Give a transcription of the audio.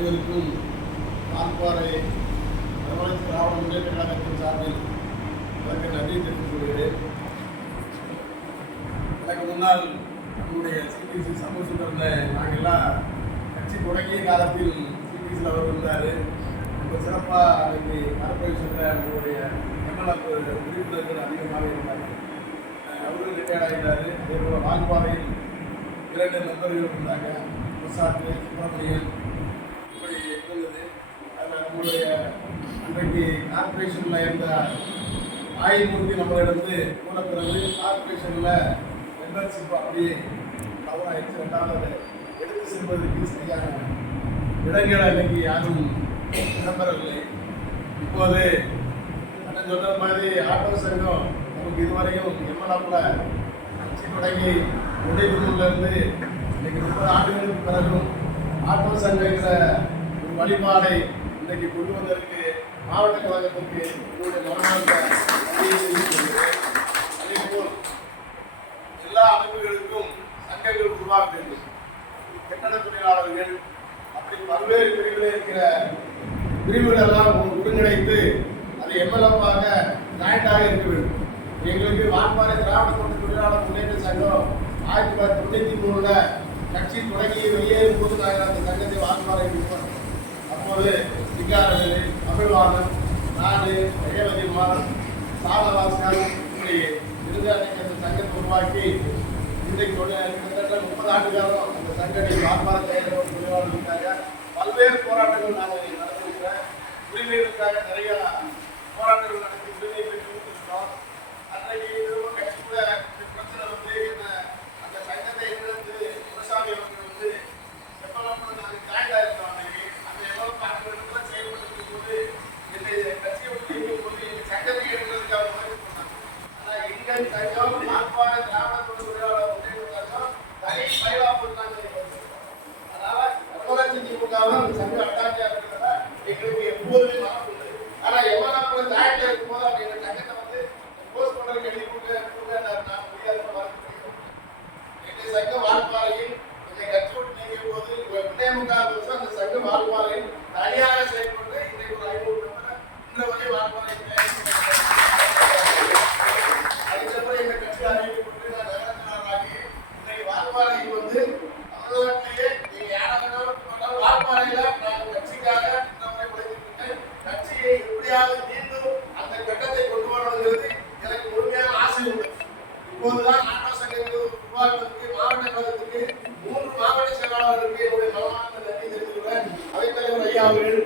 அனைவருக்கும் வால்பாறை மறுமலர்ச்சி திராவிட முன்னேற்ற கழகத்தின் சார்பில் எனக்கு நன்றி தெரிவித்துக் கொள்கிறேன். எனக்கு முன்னால் நம்முடைய சிபிசி சமூக சுந்தரனை நாங்கள்லாம் கட்சி தொடங்கிய காலத்தில் சிபிசியில் அவர் இருந்தார். ரொம்ப சிறப்பாக அன்றைக்கு மரப்பை சொன்ன நம்மளுடைய எம்எல்ஏ உறுப்பினர்கள் அதிகமாக இருந்தாங்க. அவரும் ரிட்டையர்ட் ஆகிட்டார். அதே போல் வால்பாறையில் 2 நண்பர்கள் இருந்தாங்க, பிரசாத், சுப்பிரமணியன், இப்படி இருந்தது. அதில் நம்மளுடைய அன்றைக்கு கார்பரேஷனில் இருந்த ஆயுர்மூர்த்தி நம்மளிடந்து கூட பிறகு கார்பரேஷனில் மெம்பர்ஷிப் அப்படியே கவர் ஆயிடுச்சு. 2வது எடுத்து செல்வதற்கு சரியான இடங்கள் அன்னைக்கு யாரும் இடம்பெறவில்லை. இப்போது அண்ணன் சொன்ன மாதிரி ஆட்டோ சங்கம் நமக்கு இதுவரையும் எம்எல்ஏவில் கட்சி தொடங்கி இருந்து இன்னைக்கு 30 ஆண்டுகளுக்கு பிறகும் ஆட்டோ சங்கங்கிற ஒரு வழிபாடை இன்றைக்கு கொண்டு வந்ததற்கு மாவட்ட கழகத்திற்கு என்னுடைய மனமார்ந்த அதேபோல் எல்லா அமைப்புகளுக்கும் சங்கங்கள் உருவாக வேண்டும். கட்டட தொழிலாளர்கள் அப்படி பல்வேறு பிரிவுகளில் இருக்கிற பிரிவுகளெல்லாம் ஒருங்கிணைத்து அது எம்எல்ஏவாக ஜாயிண்டாக இருக்க வேண்டும். எங்களுக்கு வால்பாறை திராவிட தொழிலாளர் முன்னேற்ற சங்கம் 1993 கட்சி தொடங்கி வெளியேறும் போது நாங்கள் அந்த சங்கத்தை வால்பாறை இருப்போம். அப்போது சிங்காரவேலு, தமிழ்வாணன், நாடு, ரேவதிமான், சாதவாஸ்கர் இப்படி இருந்த அன்னைக்கு அந்த சங்கத்தை உருவாக்கி இன்றைக்கு கிட்டத்தட்ட 30 ஆண்டு காலம் அந்த சங்கத்தை வால்பாறை தொழிலாளர் இருக்காங்க. பல்வேறு போராட்டங்கள் நாங்கள் நடத்திருக்கிறோம். உரிமைகளுக்காக நிறைய போராட்டங்கள் நடத்தி உரிமை பெற்று கொடுத்துருக்கோம். அன்றைக்கு கட்சிக்குள்ள பிரச்சனை வந்து அந்த சங்கத்தை எதிர்த்து குலசாமி அவர்கள் வந்து எப்பெல்லாம் நாங்கள் ஜாயிண்டாக இருக்கோம். அன்றைக்கு அந்த எவ்வளோ பாட்டுகளுக்குள்ள செயல்பட்டு போது என்னுடைய கட்சியை விட்டு நீக்கும் போது எங்கள் சங்கத்தை எடுக்கிறதுக்காக முயற்சி பண்ணாங்க. ஆனால் எங்கள் சங்கம் வால்பாறை திராவிட தொழிலாளர் முன்னேற்ற சங்கம் தனி பயிலா போட்டாங்க. அதனால அந்த சங்கம் அட்டாச்சியாக இருக்கிறதா எங்களுக்கு எப்போதுமே மனப்பு இல்லை. ஆனால் எவ்வளோ ஜாயிண்டாக இருக்கும்போது அவங்க எங்கள் சங்கத்தை வந்து போஸ்ட் பண்ணுறதுக்கு எழுதி கொடுக்க நான் முடியாத பார்த்து எங்கள் சங்கம் வால்பாறையில் எங்கள் கட்சி விட்டு நீங்கிய போது 3 வருஷம் அந்த சங்கம் வால்பாறையில் தனியாக செயல்பட்டு இன்றைக்கு ஒரு 500 நம்பர் இந்த வரை வால்பாறை அதுக்கப்புறம் எங்கள் கட்சி அறிவிக்கப்பட்டு நான் நகரத்தினராகி இன்றைக்கு வால்பாறையில் வந்து தமிழ்நாட்டிலேயே நீங்கள் யாராவது வால்பாறையில் நான் கட்சிக்காக இந்த முறை உழைத்திருக்கேன். கட்சியை எப்படியாவது மீண்டும் அந்த கட்டத்தை கொண்டு வரணுங்கிறது எனக்கு முழுமையான ஆசை உண்டு. இப்போதுதான் ஆட்டோ சங்கங்கள் உருவாக்குவதற்கு மாவட்ட கழகத்துக்கு 3 மாவட்ட செயலாளர்களுக்கு என்னுடைய மனமார்ந்த நன்றி தெரிவித்துள்ளேன். அவைத்தலைவர் ஐயா அவர்கள்